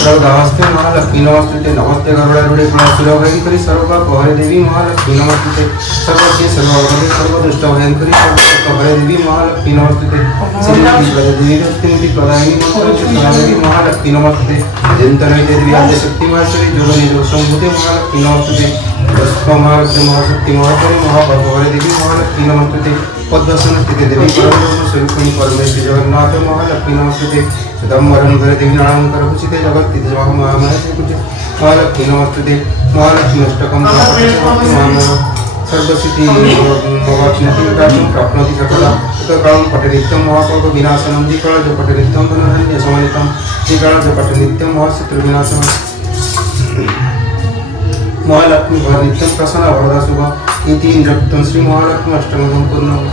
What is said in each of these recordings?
नमस्ते महालक्ष्मी नमस्ते नमस्ते गरुड़ारूढ़े सुरभयंकरी करी सर्वहरे देवी महालक्ष्मी नमस्ते सर्वज्ञ सर्वभद्रे सर्वदुष्ट भयंकरी सर्वहरे देवी महालक्ष्मी नमस्ते श्री देवी रत्नमूर्ति प्रदायिनी देवी महालक्ष्मी नमस्ते जंतन देवी आद्य शक्ति महेश्वरी जोग निरोग संभूते महालक्ष्मी नमस्ते महालक्ष्मी महाशक्ति महाकरी महाभगवरे देवी महालक्ष्मी नमस्ते पद्मसन स्थित देवी परम स्वरूपिणी परमेश्वरी जगन्नाथ महालक्ष्मी नमस्ते सुदम्बरम घर देवी नारायण कुचिते जगत महामहेश्वरी कुचित महालक्ष्मी नमस्ते महालक्ष्मी अष्टकम सर्वसिद्धि भवति प्राप्नोति सकला तत्कालं पठनित्यं महाकल्प विनाशनं जिकाल जो पठनित्यं धनधान्य समन्वितं जिकाल जो पठनित्यं महाशत्रु विनाशनं महालक्ष्मी भवनित्यं प्रसन्न वरदा शुभ इति इंद्रप्तं श्री महालक्ष्मी अष्टकं संपूर्णम्।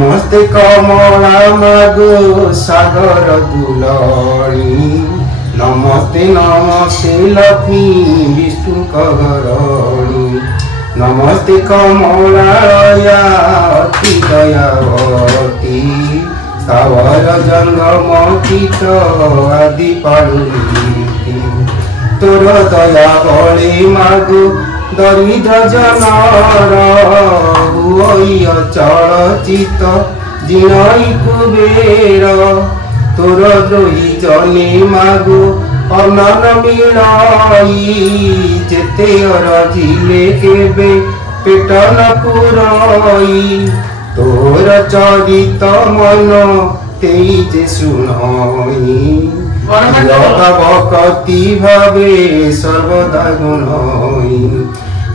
नमस्ते कमला मागो सागर दुलड़ी नमस्ते नमस्ते लक्ष्मी विष्णु कगरणी नमस्ते कमलाया अति दयावती सावर जंगम कीट आदि पालुनी तोर दया बले मागो दरिद्र जनर हुई अचल चित जिनई कुबेर तोर द्रोही जने मागो अनन मिलाई जेते अरझिले केबे पेट न पुरई तोर चरित मन तेजे सुनई भक्ति भावे सर्वदा गुणई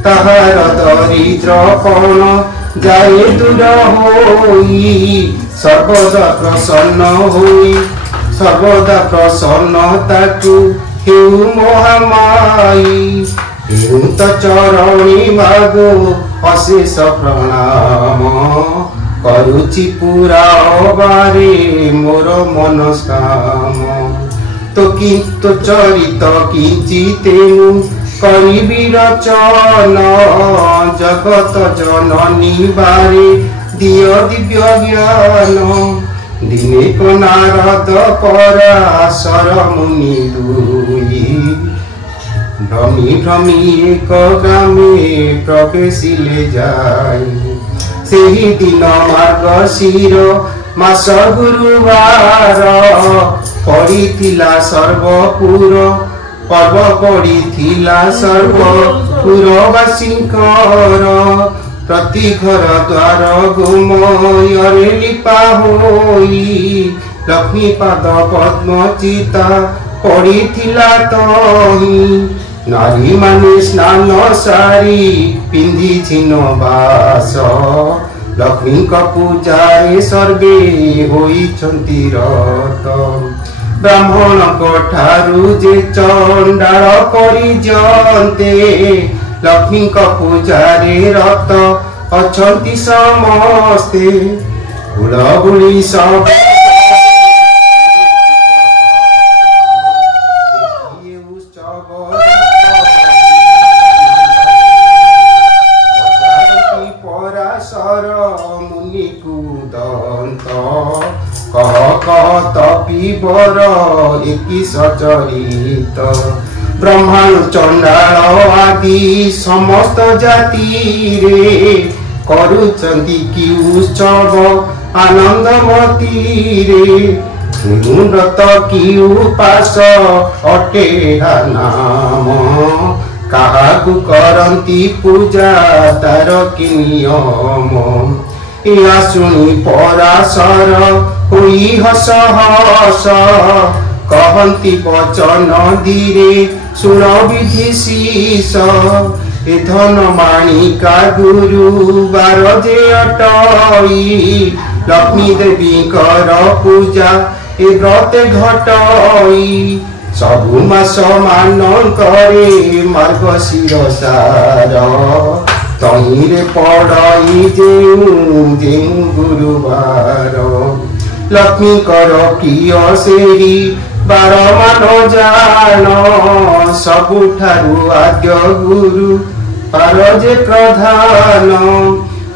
ताहार दरिद्रपण जाए दूर होई सर्वदा प्रसन्न होई सर्वदा प्रसन्न ताकु हेउ महामाई हेउ त चरणी मागो अशेष प्रणाम करुचि पूरा बारे मोर मनस्काम तो कि तो चरित किंचिते करी रचन जगत जननी बारे दिय दिव्य ज्ञान दिने को नारद पराशर मुनि दुई भ्रमी भ्रमी एक ग्रामे प्रवेशिले जाई सेही दिन मार्गशीर मास गुरुवार पड़िथिला सर्वपुर पर्व पड़िथिला सर्वपुरवासींकर प्रति घर द्वार गोमୟରେ लिपा होई लक्ष्मी पाद पद्म चिता पड़िथिला तही नारी माने स्नान सारी पिंधि छिन्न बास लक्ष्मी पूजारे सर्वे होइछन्ति रत ब्राह्मण ठारू जे चंडाल परिजन्ते लक्ष्मी पूजारे रत अछन्ति समस्ते गुलगुली सब बर एक सचरित ब्रह्मांड चंडाल आदि समस्त जाति रे करुचंती की उत्सव आनंदमती रे व्रत की उपास अटे नाम काहाकु करंती पूजा तार कि नियम या सुनी पराशर हुई हस हस कहती वचन धीरे सुन विधि शीस ए धन माणिका गुरु बार जे अटई लक्ष्मी देवी कर पूजा ए व्रत घटई सबु मास मान करे मार्गशीर सार तहिरे पड़ई जेउ गुरुवार लक्ष्मी कर प्रिय सेरी बार मान जान सबुठारु आद्य गुरु पार जे प्रधान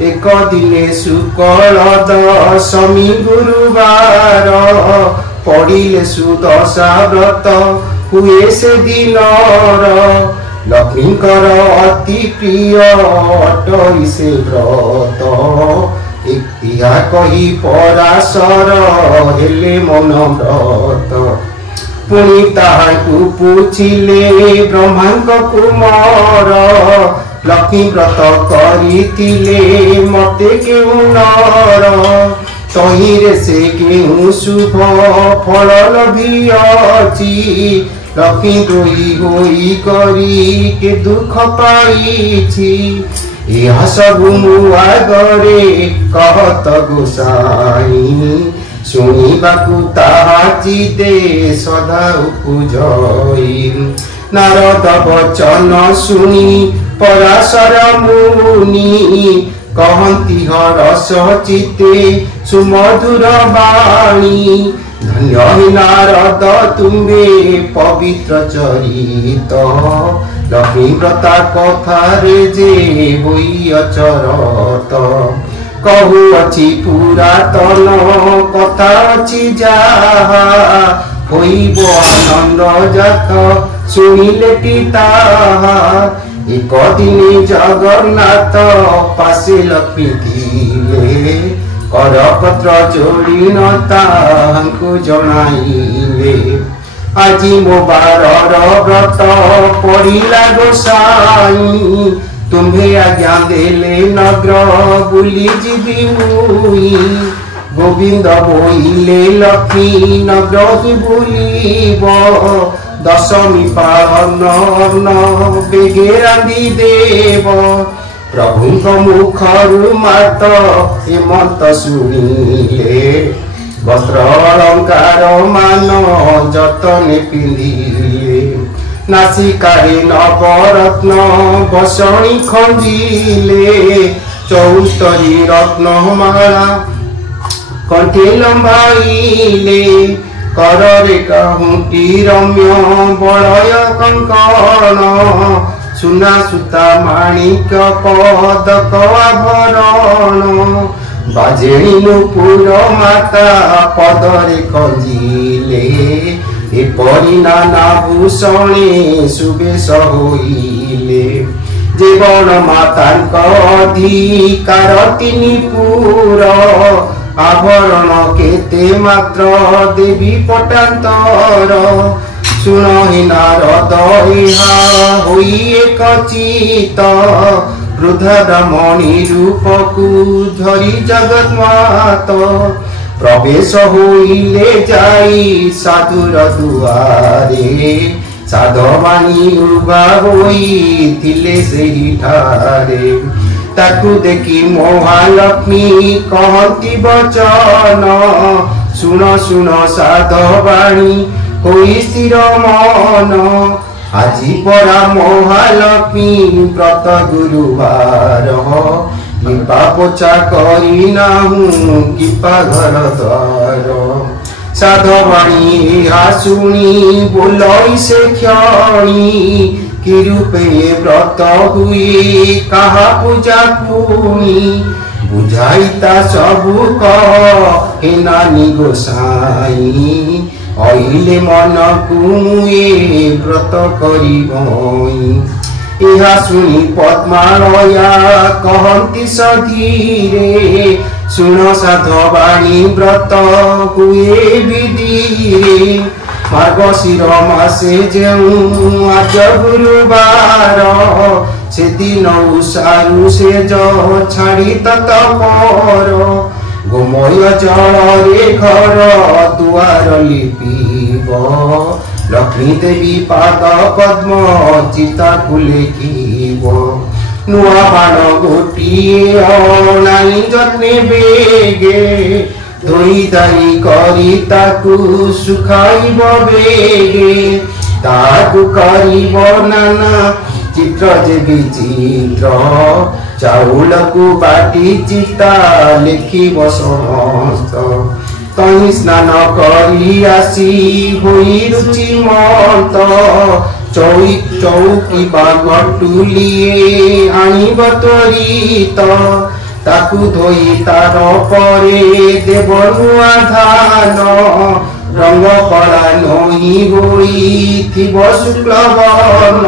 एक दिने शुक्ल दशमी गुरुवार पड़िले सुदशा व्रत हुए से दिनर लक्ष्मीकर अति प्रिय अटई से व्रत या कही पराशर हेले मन व्रत पुणी ताहाकु पूछिले ब्रह्मांक कुमार लक्ष्मी व्रत करितिले मते केउ नर तहिरे से केउ शुभ फल लभिअछि लक्ष्मी द्रोही होई करी के दुख पाइछि यह सब मुआगरे कहत गोसाई शुणिबाकु ताहा चिते सदा उपजई नारद वचन शुणी पराशर मुनि कहती हरस चिते सुमधुर बाणी धन्य नारद तुम्बे पवित्र चरित लक्ष्मी व्रता कथारे जे होई अचरत कहुअछि पुरातन कथा अछि जाहा होइब आनंद जात शुणिले ताहा एक दिन जगन्नाथ पासे लक्ष्मी थिले करपत्र जोड़ी न ताहांकु जणाइले আজি मो बारर व्रत पड़िला गोसाई तुम्हे आज्ञा देले नगर बुली जीवी मुई गोविंद बोइले लक्ष्मी नगर ही बुलीब दशमी पालन बेगे रांधि देव प्रभु मुखरु मात हेमंत शुणिले वस्त्र अलंकार मान जतने पिंधिले नासिकारे नवरत्न बसणी खंजिले चौस्तरी रत्न माला कंठे लंबाइले कररे काहुटी रम्य बलय कंकण सुना सुता माणिक पदक आभरण बाजेणी नुपुर माता पदरे खंजिले एपरि नाना भूषणे सुबेश होइले जीवन मातांक अधिकार तिनि पुर आभरण केते मात्र देवी पटांतर सुनहि नारद इहा होई एक चित वृद्ध ब्राह्मणी रूपकु धरी जगत मात प्रवेश होइले जाई साधुर दुआरे साधवाणी उभा होइथिले सेहि ठारे ताकु देखी महालक्ष्मी कहती वचन सुन सुन साधवाणी होई स्थिर मन আজি परा महालक्ष्मी व्रत गुरुवार लिपा पोछा करी नाहु किपा घर द्वार साधवाणी हासुणी बोलई से क्षणी कि रूपे व्रत हुई कहा पूजा पुणी बुझाइता सबु कह नानी गोसाई अइले मन कुए व्रत करिबई इहा सुनी पद्मालया कहती सधीरे सुन साधवाणी व्रत हुए विधिरे मार्गशीर मासे जेउ आज गुरुवार से दिन उषारु से छाड़ी तत्पर गोमय जल रे घर दुआर लिपिब लक्ष्मी देवी पाद पद्म चिता कुलेखिब नुआ बाण गोटिए अनाई जत्ने बेगे धोई दाई करी ताकु सुखाइब बेगे ताकु करिब नाना चित्र जे विचित्र चाउल को बाटी चिता लिखिब समस्त तही स्नान करी आसी होई रुचिमत चौकी बागटुलिए आनिब त्वरित ताकू धोई तार परे देव नुआ धान रंग कला नही होई थिब शुक्ल बर्ण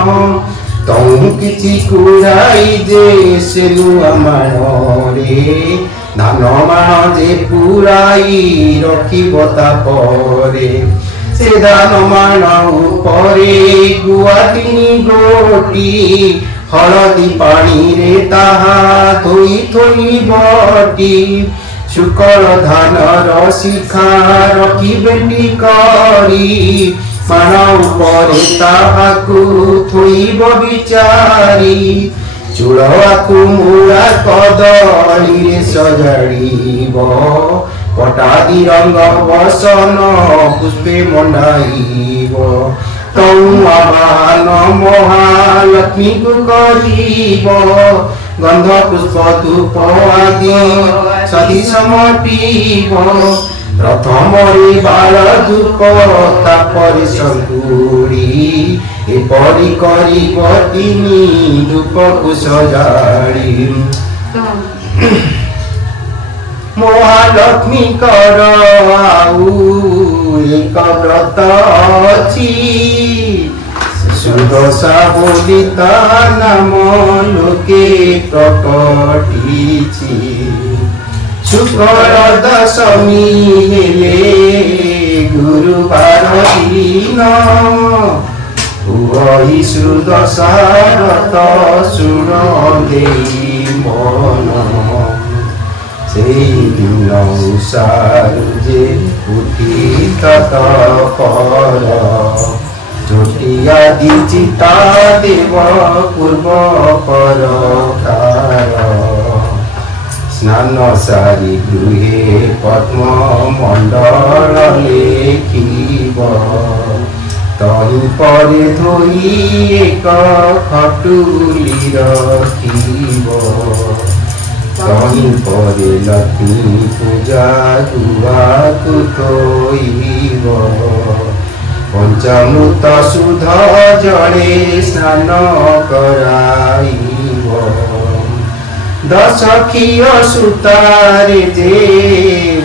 तऊ किछि कुराई जे से नुआ मानरे धान मान जे पुराई रखिब तापरे से धान मान उपरे गुआ तिनी गोटी हलदी पानी रे ताहा धोई धोई बटी शुक्ल धान रशिखा रखी बेटी करी मान उपरे ताहाकु थोइब बिचारी चूड़ाकु मूला कदली रे सजाड़ीब पटादी रंग बसन पुष्पे मंडाइब तऊ आवाहन महालक्ष्मी को करीब गंध पुष्प धूप आदि सदी समर्पीब प्रथम बाल धूप तापर संकुड़ी एपरी करीब तिनी धूप को सजाड़ी महालक्ष्मी कर आउ एक व्रत अछि सुदशा बोली ता नाम लोके प्रकटिछि शुक्ल दशमी हेले गुरुवार दिन वही सुदशा व्रत सुन देई मन सारुजे उठी तत पर झोटिया दिचिता देव पूर्व पर स्नान सारी गृहे पद्म मंडल लेखिब तही परे धोई एक खटुली रखिब तही परे लक्ष्मी पूजा गुआकु थोइब पंचामृत सुध जले स्नान कराइब दश क्षीर सुतारे जे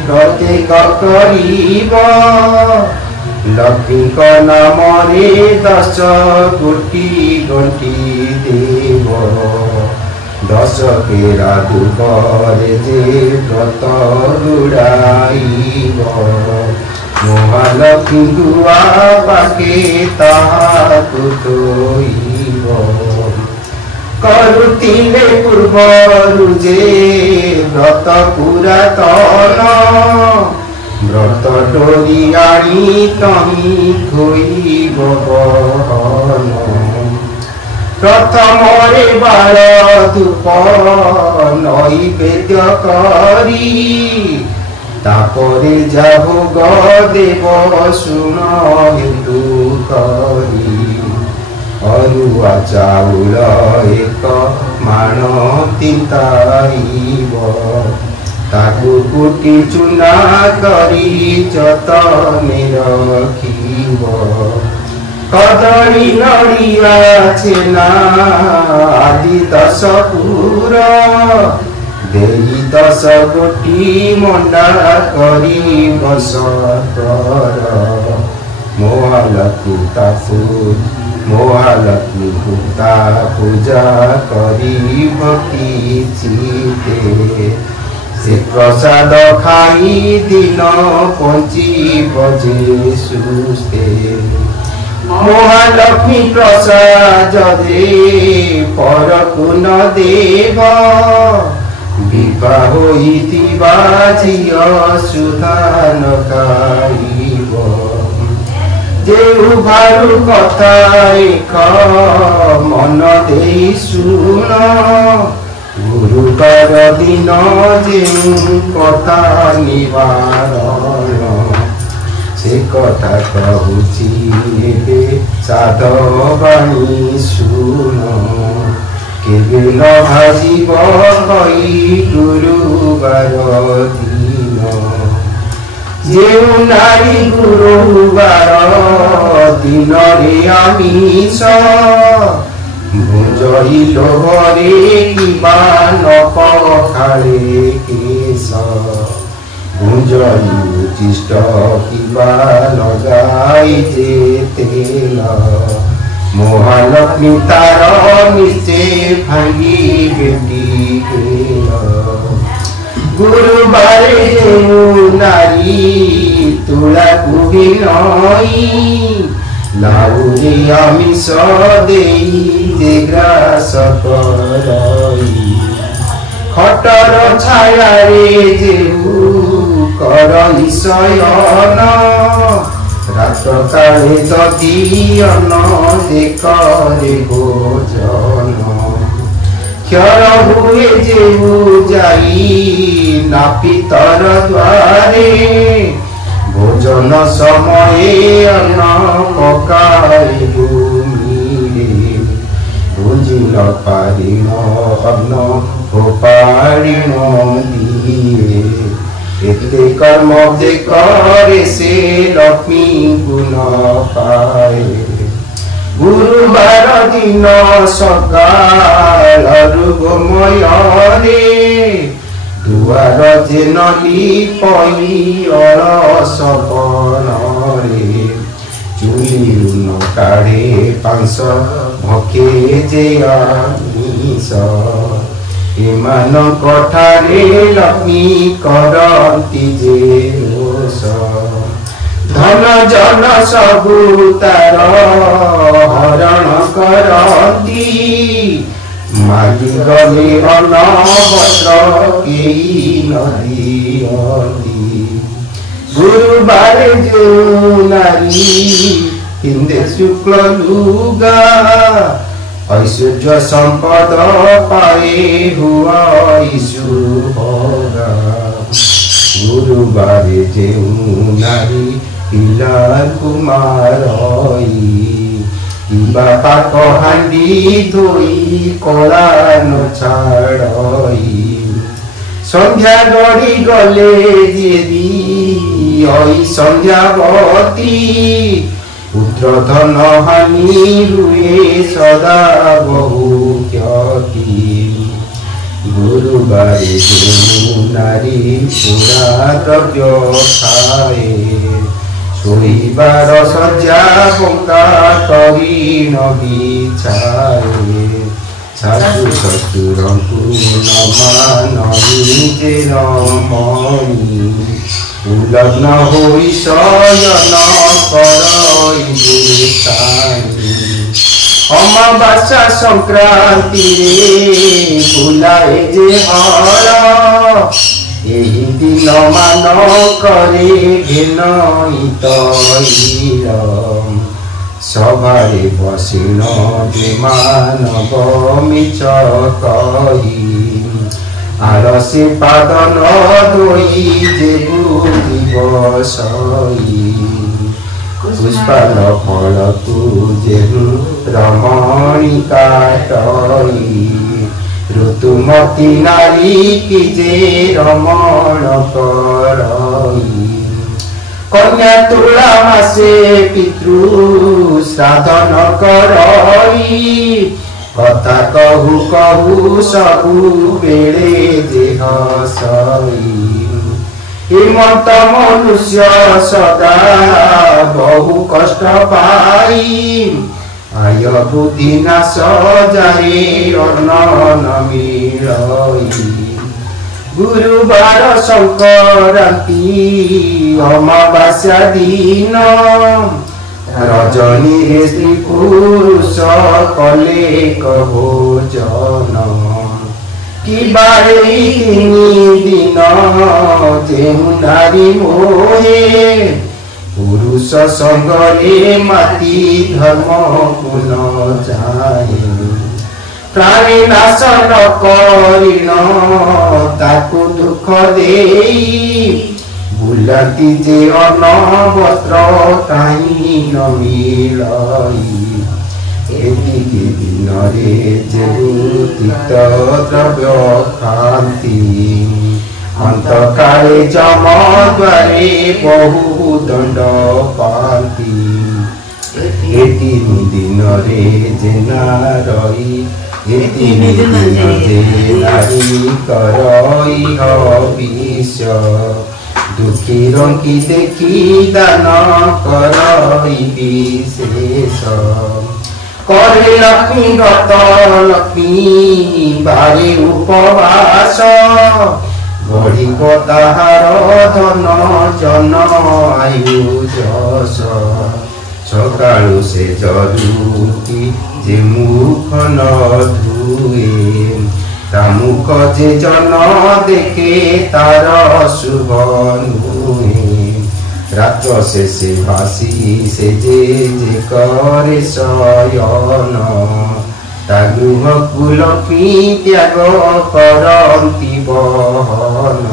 प्रत्येक करीब लक्ष्मी नाम रे 10 कोटी गंटी देव 10 केरा दुबरे जे व्रत रुड़ाइब महालक्ष्मी गुआ पाके ताहाकु थोइब करुतिले पूर्वरु जे व्रत पुरातन व्रत डोरी आनी तही थोइब बहन प्रथम रे बाल धूप नैवेद्य करी तापरे जा भोग देव सुन हिंदू करी अरुआ चाउल एक माण तिंताइब ताकु कुटी चुना करी जतने रखिब कदली नड़िया छेना आदि 10 पूरा देई 10 गोटी मंडा करी बसकर महालक्ष्मी पूता पूजा करी भक्ति चिते से प्रसाद खाई दिन पंची बजे सुस्ते महालक्ष्मी प्रसाद दे पर कुन देव विवाह होइतिबा झिय सुधा नकाइब जेउ भारू कथा एक मन देई सुन गुरुवार दिन जेउ कथा निवारण से कथा कहूची एबे साधवाणी सुन केबे न भाजिब कई गुरुवार दिन जेउ नारी गुरुवार दिन रे आमिष भुंजई लोहरे किबा न पखाळे उचिष्ट किबा लगाई जे तेल महालक्ष्मी तार निश्चय भांगी बेटी गुरुबारे नारी तुला कुही नई लाउरे आमिष देई जे ग्रास करई खटर छाया रे जेहु करई शयन रात काले ददी अन्न देखरे भोजन क्षर हुए जेहु जाई नापितर द्वारे भोजन समय अन्न पकाए भूमि बुझि न पारिण अन्न फोपाड़िण दिए एते कर्म जे करे से लक्ष्मी गुण पाए गुरुवार दिन सकाल गोमय रे दुआर जे नली पई अलस रे चुली न काढ़े पांस भके जे आमिष एमान कठारे लक्ष्मी करती जे रोष धन जन सबु तार हरण करती मागी गले अन्न वस्त्र केही नदियती गुरुवार जो नारी हिंदे शुक्ल लुगा ऐश्वर्य संपद पाए हुआ शुभगा गुरुवार जो नारी पिला कुमारई बापा कहांडी धोई कला न छाड़ई संध्या गड़ी गले जेदी आई संध्यावती पुत्र धन हानि रुए सदा बहु क्षति गुरुवार जो नारी पुरा द्रव्य खाए शोइबार सज्जा बंका करी न बिछाए शाशु शशुरंकु न मानई जे रमणी उलग्न होई शयन करई दुर्तानी अमावास्या संक्रांति रे बुलाए जे हर एही दिन मान करे घेनई तैर सभारे बसिन जे मानव मिच कही आलसे पाद न धोई जे बसई पुष्पाल फल जेहु रमणी काटई ऋतुमती नारी की जे रमण करई कन्या तुला मासे पितृ साधन करई कथा कहु कहु सबु बेले जे हसई हिमंत मनुष्य सदा बहु कष्ट पाई आय बुद्धि नाश जाए अन्न न मिलई गुरुवार संक्रांति अमावास्या दिन रजनी रे स्त्री पुरुष कले भोजन कि बारे दिन जेहु नारी मोहे पुरुष संगरे माती धर्म गुण जाए प्राणी नाश न करिण ताकु दुख देई बुलाती जे अन्न वस्त्र काई न मिलई एतिकी दिन रे जेहु तीर्थ द्रव्य खाती अंत काले जम द्वारे बहु दंड पाती एतिनी दिन रे जे नारई एतिनी दिन जे नारी करई हविष्य दुखी रंकी देखी दान करई विशेष करे लक्ष्मी व्रत लक्ष्मी बारे उपवास बढ़िब ताहार धन जन आयु जस सकाळु से जरुती जे मुख न धुए ता मुख जे जन देखे तार शुभ नुहे रात से भासी से जे करे शयन ता गृह कुलक्ष्मी त्याग करती बहन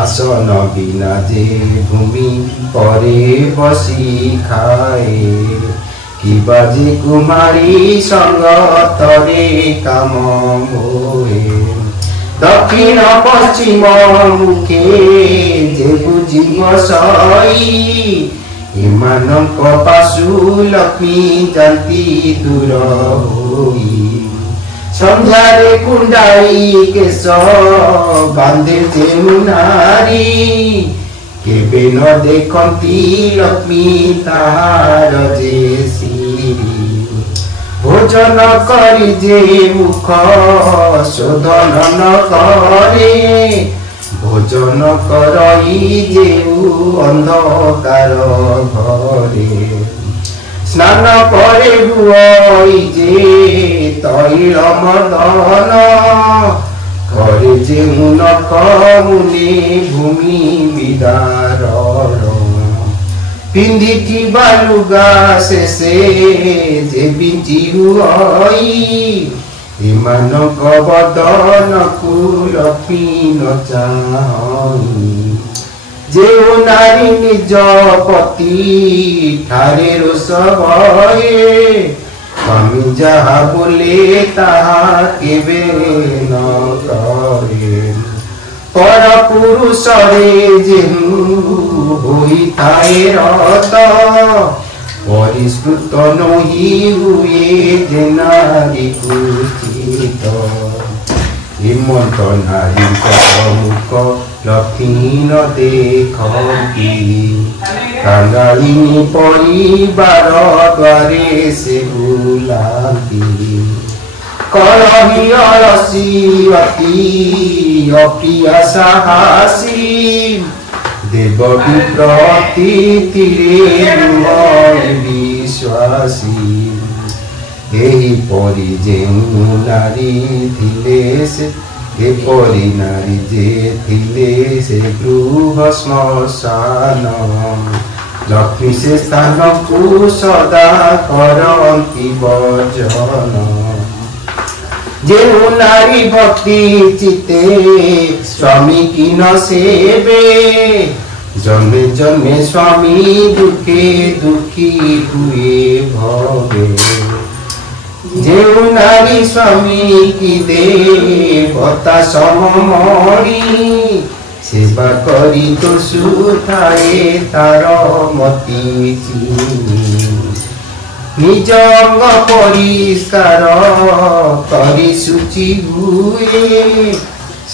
आसन बिना जे भूमि परे बसी खाए कि बाजे कुमारी संगतरे काम होए दक्षिण पश्चिम मुखे जे बुझिब सई एमानक पाशु लक्ष्मी जाती दूर होई संध्यारे कुंडाई केश बांधे जे नारी केबे न देखती लक्ष्मी ताहार जे सिरी भोजन करी जे मुख शोधन न करे भोजन करई जेउ अंधकार घरे स्नान करे हुई जे तैल मदन करे जे मुनक मुनि भूमि विदार पिंधि बालुगा से जे बिंची हुई एमानक बदन को लक्ष्मी न चाही जे नारी निज पति ठारे रोष भये स्वामी जहा बोले ताहा केबे न करे पर पुरुष रे जेहु होई थाए रत परिष्कृत नही हुए जे नारी कुचित हिमंत नारी मुख लक्ष्मी न देखती कांगालिनी परिवार द्वारे से बुलाती करही अलसी अति अप्रिय साहसी देवकी प्रतिथिरे विश्वासी एही परी जेउ नारी थिले से एपरी नारी जे थिले से गृह श्मशान लक्ष्मी से स्थान को सदा करती भजन जेउ नारी भक्ति चिते स्वामी की न सेवे जन्मे जन्मे स्वामी दुखे दुखी हुए भवे जेउ नारी स्वामी की देवता सममरी सेवा करी तो सुधाए तार मती चिनी निज अंग परिष्कार करी शुचि हुए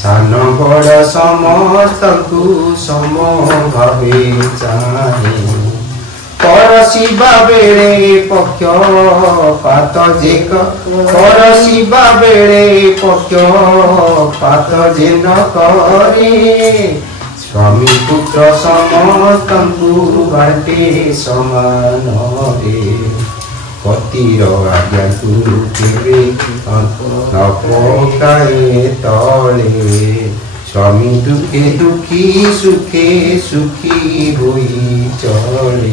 सान बड़ समस्त को सम भावे चाहे परशिवा बेले पक्ष पात जे परशिवा बेले पक्ष पात जे न करे स्वामी पुत्र समस्त को बाटे समान रे पतिर आज्ञा को केबे न पकाए तले स्वामी दुखे दुखी सुखे सुखी होई चले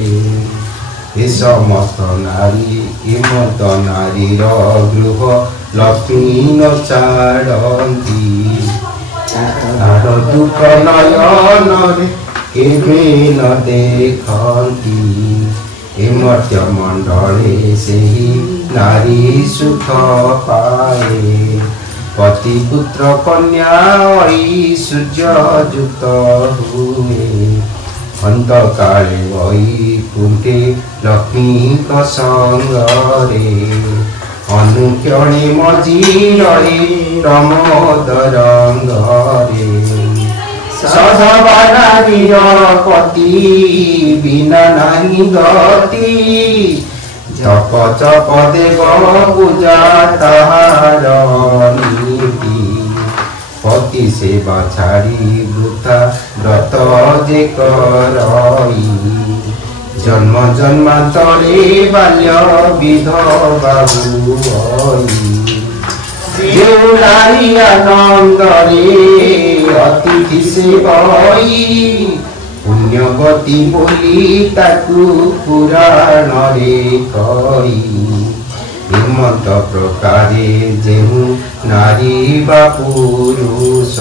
ए समस्त नारी एमत नारीर गृह लक्ष्मी न छाड़ती तार दुख नयन केबे न देखती एमर्त्य मंडले से नारी सुख पाए पति पुत्र कन्या सूर्य युक्त हुए अंत काले वही कुंटे लक्ष्मी संगरे अनुक्षणे मजी रहे प्रमोद रंगरे सधवाना नारीर पति बिना नाही गति जप जप देव पूजा ताहार नीति पति सेवा छाड़ी वृथा व्रत जे करई जन्म जन्मांतरे बाल्य विधवा हुई आनंदरे अतिथि सेवई पुण्य गति बोली ताकू पुराण रे कई हिमंत प्रकारे जेहू नारी बा पुरुष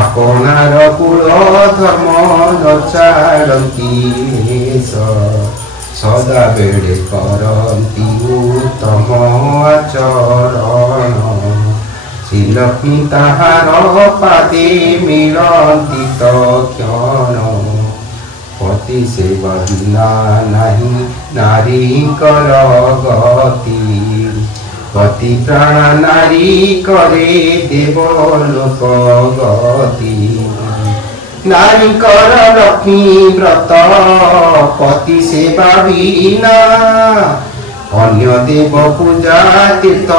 आपणार कुल धर्म नचारती सदा बेड़े करती उत्तम आचरण श्रीलक्ष्मी ताहार पादे मिलती तक्षण पति सेवा बिना नाही नारी कर गति पति प्राण नारी करे देवलोक गति नारी कर लक्ष्मी व्रत पति सेवा बिना अन्य देव पूजा तीर्थ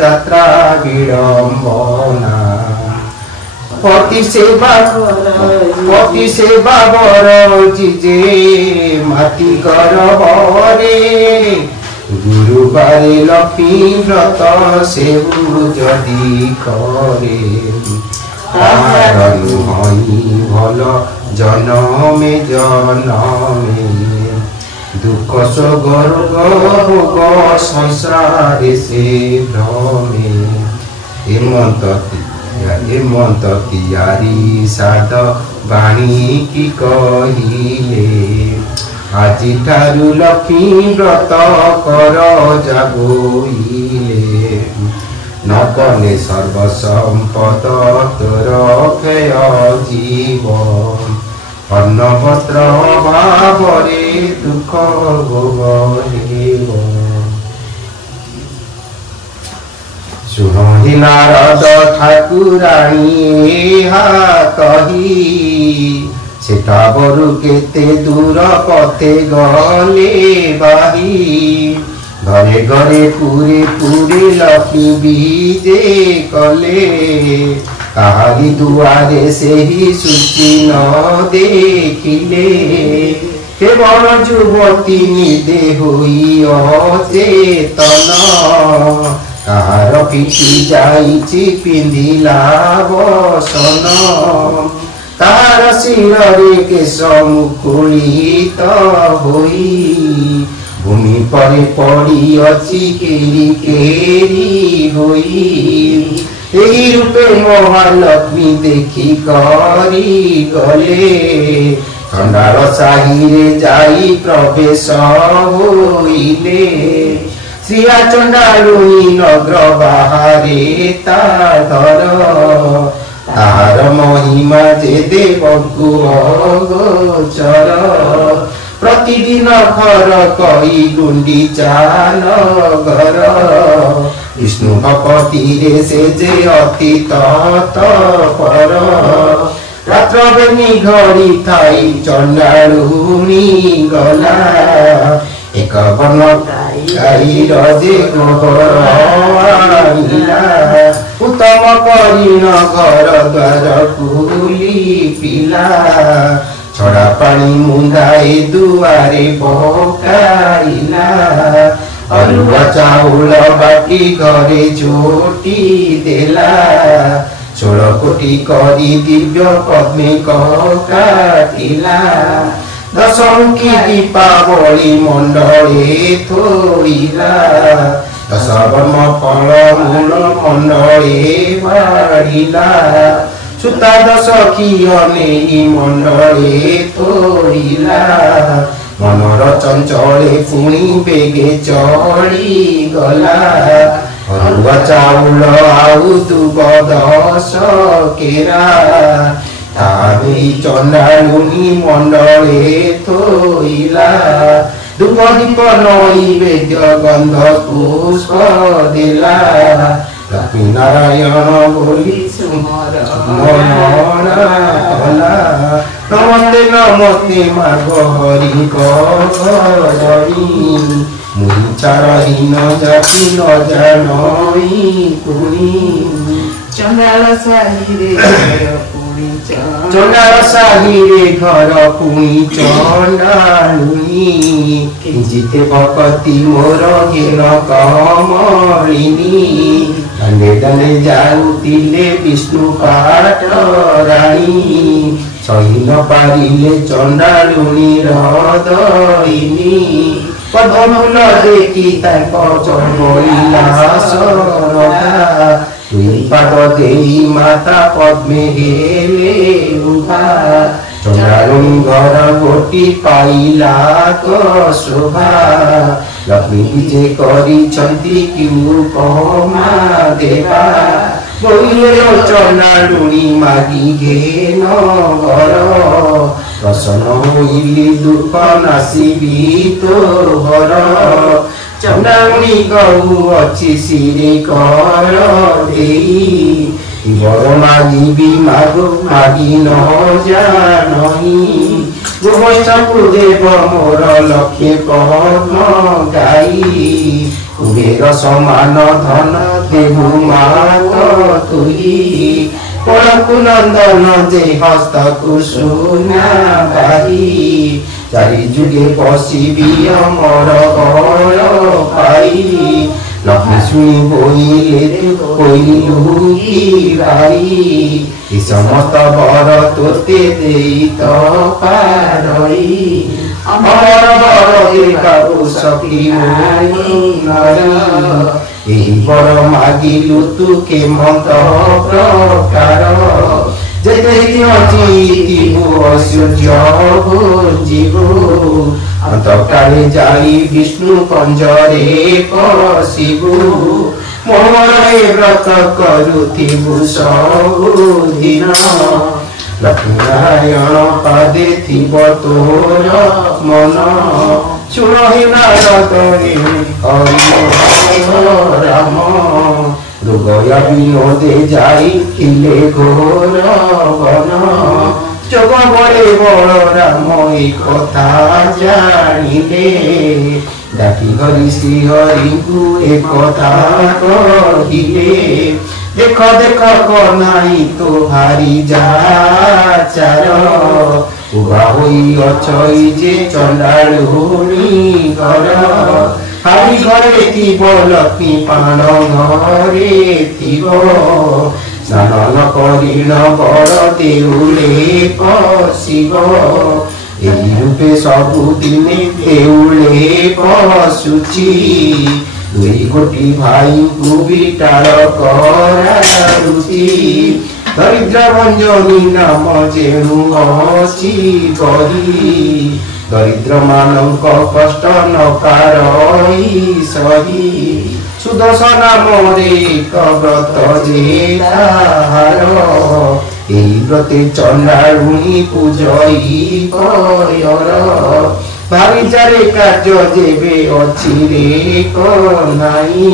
यात्रा विडम्बना पति सेवा बर जिजे माती कर हरे गुरुबारे लक्ष्मी व्रत सेहु जदि करे भल जनमे जनमे दुख सगर भोग संसार से भ्रमे हेमंत तियारी साध बाणी की कहिले আজি ठारू लक्ष्मी व्रत कर जागोइले न कले सर्वसंपद तोर क्षय जीवन अन्नपत्र भावरे दुख भोग हेब सुनहि नारद ठाकुराणी कही सेटा बरु केते दूर पथे गले बाही घरे घरे पूरे पूरे लक्ष्मी बीजे कले कहारी दुआरे से ही सूची न देखिले केवल युवती निदे हुई अचेतन कहार पिठी जाइछि पिंधिला बसन तार शिरे केश मुकुलित होई भूमि पर पड़ी अछि केरी केरी होई एही रूपे महालक्ष्मी देखी करी गले चंडाल साहिरे जाई प्रवेश होइले श्रिया चंडालुनी नगर बाहरे ताधर तार महिमा जे देवଙ୍କୁ अगोचर प्रतिदिन घर कई गुंडीचा नगर विष्णु भक्ति रे से जे अति तत्पर रात्र बेनी घड़ी थाई चंडालुनी गला एक बन गाई रजे गोबर आनिला उत्तम करीन घर द्वार कुली पिला छड़ा पानी मुंदाए दुआरे पकाइला अलुआ चाउल बाटी घरे जोटी देला षोल कोटी करी दिव्य पद्मे काटिला दशमुखी दीपावली मंडले थोइला दशवर्म फल मूल मंडले बाढ़िला सुता दशखी अनेई मंडले थोइला मनर चंचले पुणी बेगे चढ़ी गला अरुआ चाउल आउ दुब दश केरा तामी चंडालुनी मंडले थोइला धूप दीप नैवेद्य गंध पुष्प देला लक्ष्मी नारायण बोली मनना कला नमस्ते नमस्ते मागो हरि करी मुनि चारहीन जाति न जानई कुनी चंडाल साहिरे घर पुणी चंडालुनी किंचिते भक्ति मोर गेल कमलिनी दंडे दंडे जाउतिले विष्णु पाठ राणी सही न पारिले चंडालुनी हृदयिनी पद्मफूल देखी ताको चंबलिला सरधा तुई पाद देई माता पद्मे हेले उभा चंडालुनी घर गोटी पाइला को शोभा लक्ष्मी विजय करी छंती किउ कमा देवा बोइले चंडालुनी मागी घेन घर प्रसन्न होइली दुख नासिबी तोहर चंडालुनी गौ अच्छी सिरे कर देई बर मागिबी मागो मागी न जानही गोवैष्णवदेव मोर लक्ष्य पद्म गाई कुबेर समान धन देहु मात तुही पलकु नंदन जे हस्तकु सुना बाही चारि जुगे पशिबी अमर बल पाई लक्ष्मी शुणी बोइले कोइलु की भाई समस्त बर तोते देई तो पारई अमर बर देखाबु सखी एही बर मागिलु तु के मत प्रकार जेते जीवु ऐश्वर्य भुंजिबु अंतकाले जाई विष्णु पंजरे पशिबु मोर व्रत करुथिबु सबुदिन लक्ष्मी नारायण पादे थिब तोर मन शुणहि नारदरे हरि राम दुर्गया विनोदे जाई थिले घोर वन जोग बड़े बड़ राम कथा जानिले डाकी हरि श्री हरि को एक कथा कहिले देख देख कनाई तो हारी जाचार उभा होई अछई जे चंडालुनी घर हारी घरे थिब लक्ष्मी पाण घरे थिब स्नान करिण बड़ देउले पशिब एही रूपे सबुदिने देउले पशुची दुई गोटी भाई को बिटाल करारुची दरिद्र भंजनी नाम जेणु हसी करी दरिद्र मानक कष्ट न पारई सही सुदर्शन मोरे एक व्रत जे ताहार एही व्रते चंडालुनी पूजई कयर भाविचारे कार्य जेबे अच्छी रे कनाई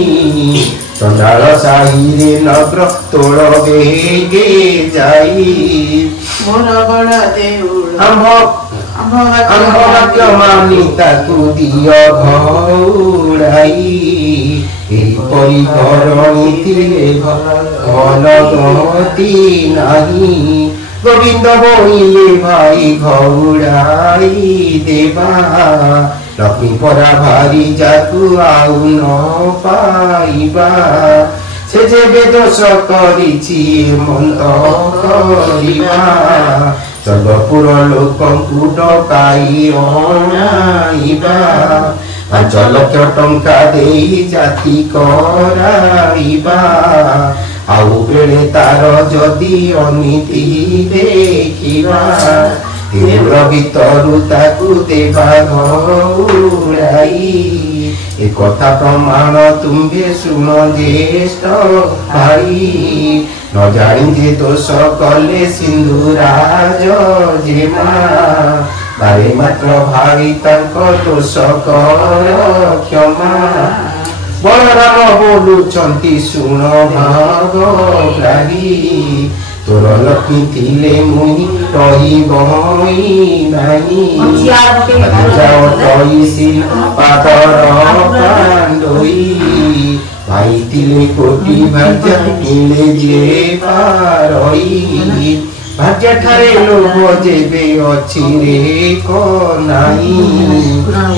चंडाल साही रे नग्र तोड़ बेगे जाई मोर बड़ा देउल अम्भ मानी ताकु दिय घौड़ाई एपरी करणी थिले भल गति नाही गोविंद बोइले भाई घौड़ाई देवा लक्ष्मी परा भारी जाकु आउ न पाइबा से जेबे दोष करिछि मन्द करिबा सर्वपुर लोकंकु डकाई अणाइबा 5 लक्ष टंका देई जाति कराइबा आउ बेले तार जदि अनिति देखिबा देउर भितरु ताकु देबा घौड़ाई ए कथा प्रमाण तुम्हे शुण ज्येष्ठ भाई न जानी जे दोष कले सिंधुराज जेमा बारे मात्र भाई तांको दोष कर क्षमा बलराम बोलुचंती शुण भागग्राही तोर लक्ष्मी थिले मुनि रही बही नाही तईसिल पादर पांडोई भाई तिले कोटि भाग्य मिले जे पारई भाग्य ठारे लोभ जेबे अछि रे को नाही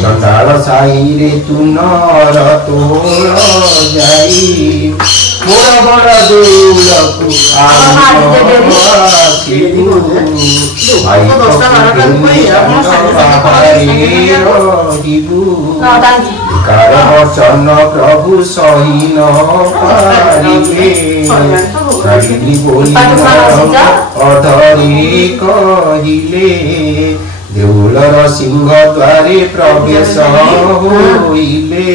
चंडाल साई रे तू नर तोर जाई मोर बड़ देउलकु आसिबु भाई कार वचन प्रभु सही न पारिले बोली अधरे कहिले देउलर सिंह द्वारे प्रवेश होइले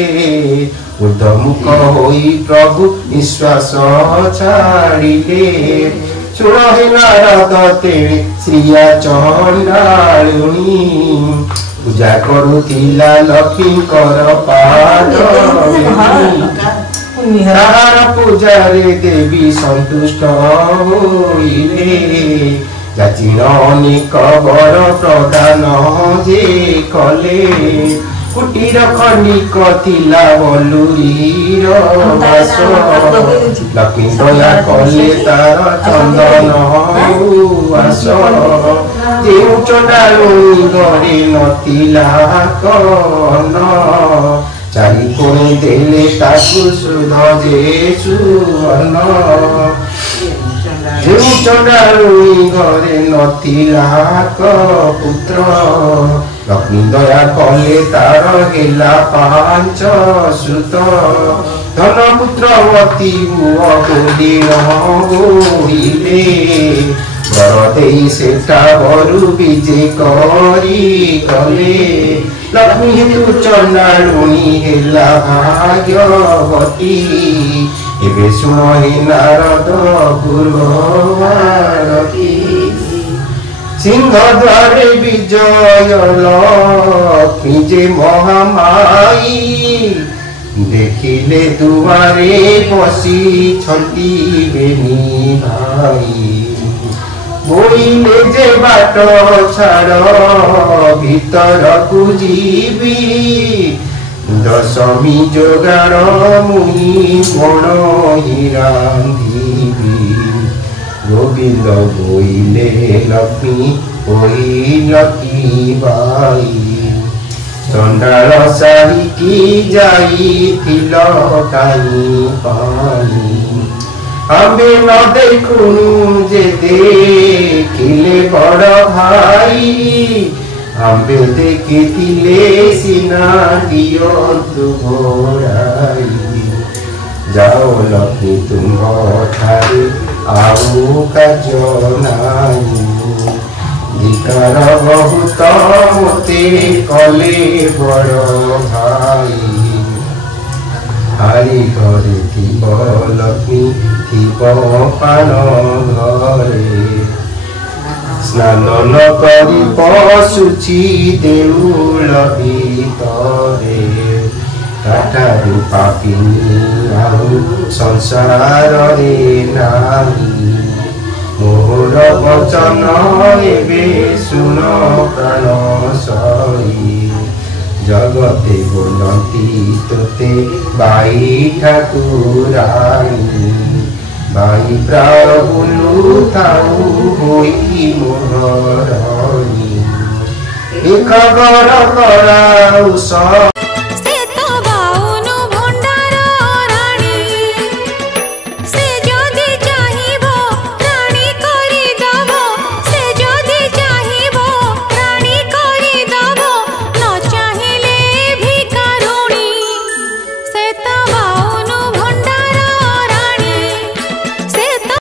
ऊर्धमुख होई प्रभु निश्वास छाड़िले सुन हे नारद तेरे श्रिया चंडालुनी पूजा करुथिला लक्ष्मीकर पाद तार पूजारे देवी संतुष्ट होइले जाचिन अनेक वर प्रदान जे कले कुटीर खनिक थिला बलुरीर बास लक्ष्मी दया कले तार चंदन आस जेउ चंडालुनी घरे नथिला कन चारि कोणे देले ताकु सुध जे सुवर्ण जेउ चंडालुनी घरे नथिला पुत्र लक्ष्मी दया कले तार हेला पांच सुत धन पुत्रवती बोली होइले वर देई सेठा बरु विजे करी गले लक्ष्मी हेतु चंडालुनी हेला भाग्यवती एबे सुन हे नारद पूर्ववारती सिंह द्वारे विजय लक्ष्मी जे महामाई देखिले दुआरे बसी छंती बेनी भाई बोइले जे बाट छाड़ भीतर को जीवी दशमी जोगाड़ मुनि कोण हिरांधीवी गोविंद बोइले लक्ष्मी होइल की बाई चंडाल सारी की जाई थिल काई पानी आंबे न देखुनु जे देखिले बड़ भाई आंबे देखिले सिना दियंतु घोड़ाई जाओ लक्ष्मी तुम ठारे आउ काज नाही धिकार बहुत मोते कले बड़ भाई हारी घरे थिब लक्ष्मी थिब पान घरे स्नान न करी पशुची देउल भितरे काटारु पापिनी आउ संसार रे नाही मोर वचन एबे सुन प्राण सई जगते बोलती तोते बाई ठाकुरानी बाई प्राण बुलु थाउ होई मोहरनी एक घर कराउ